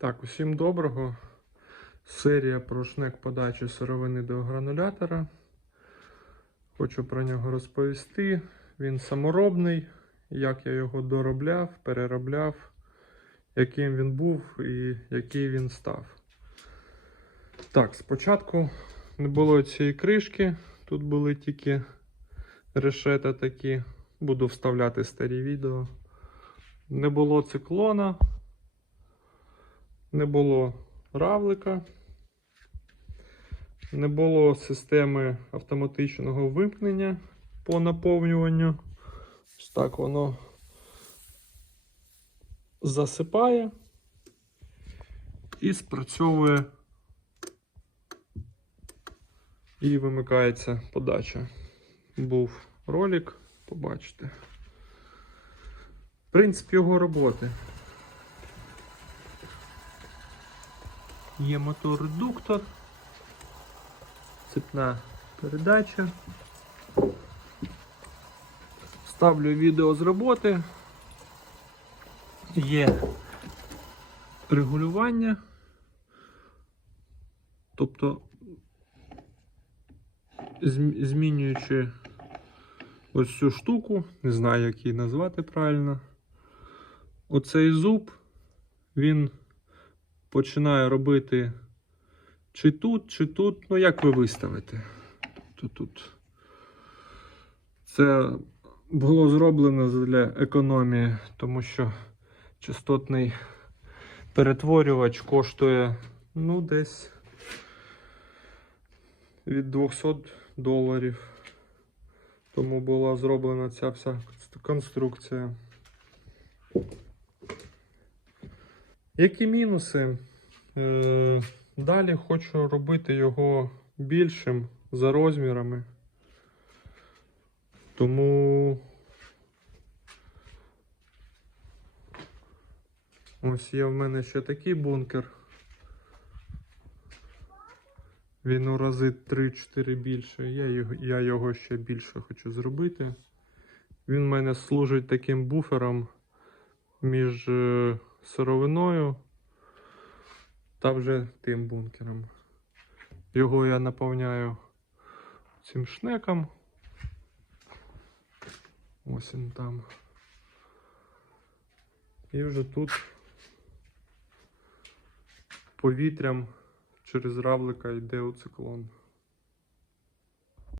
Так, усім доброго. Серія про шнек подачі сировини до гранулятора. Хочу про нього розповісти. Він саморобний, як я його доробляв, переробляв, яким він був і який він став. Так, спочатку не було цієї кришки, тут були тільки решета такі. Буду вставляти старі відео. Не було циклона, не було равлика, не було системи автоматичного вимкнення по наповнюванню. Ось так воно засипає і спрацьовує і вимикається подача. Був ролик, побачите. Принцип його роботи. Є мотор-редуктор, цепна передача. Ставлю відео з роботи. Є регулювання. Тобто, змінюючи ось цю штуку, не знаю, як її назвати правильно. Оцей зуб, він починає робити чи тут, чи тут. Ну, як ви виставите? Тобто тут. Це було зроблено для економії, тому що частотний перетворювач коштує ну, десь від 200 доларів. Тому була зроблена ця вся конструкція. Які мінуси? Е, Далі хочу робити його більшим за розмірами. Тому ось є в мене ще такий бункер. Він у рази 3-4 більше. Я його, я його ще більше хочу зробити. Він в мене служить таким буфером між е, сировиною та вже тим бункером. Його я наповняю цим шнеком. Ось він там. І вже тут повітрям через равлика йде у циклон.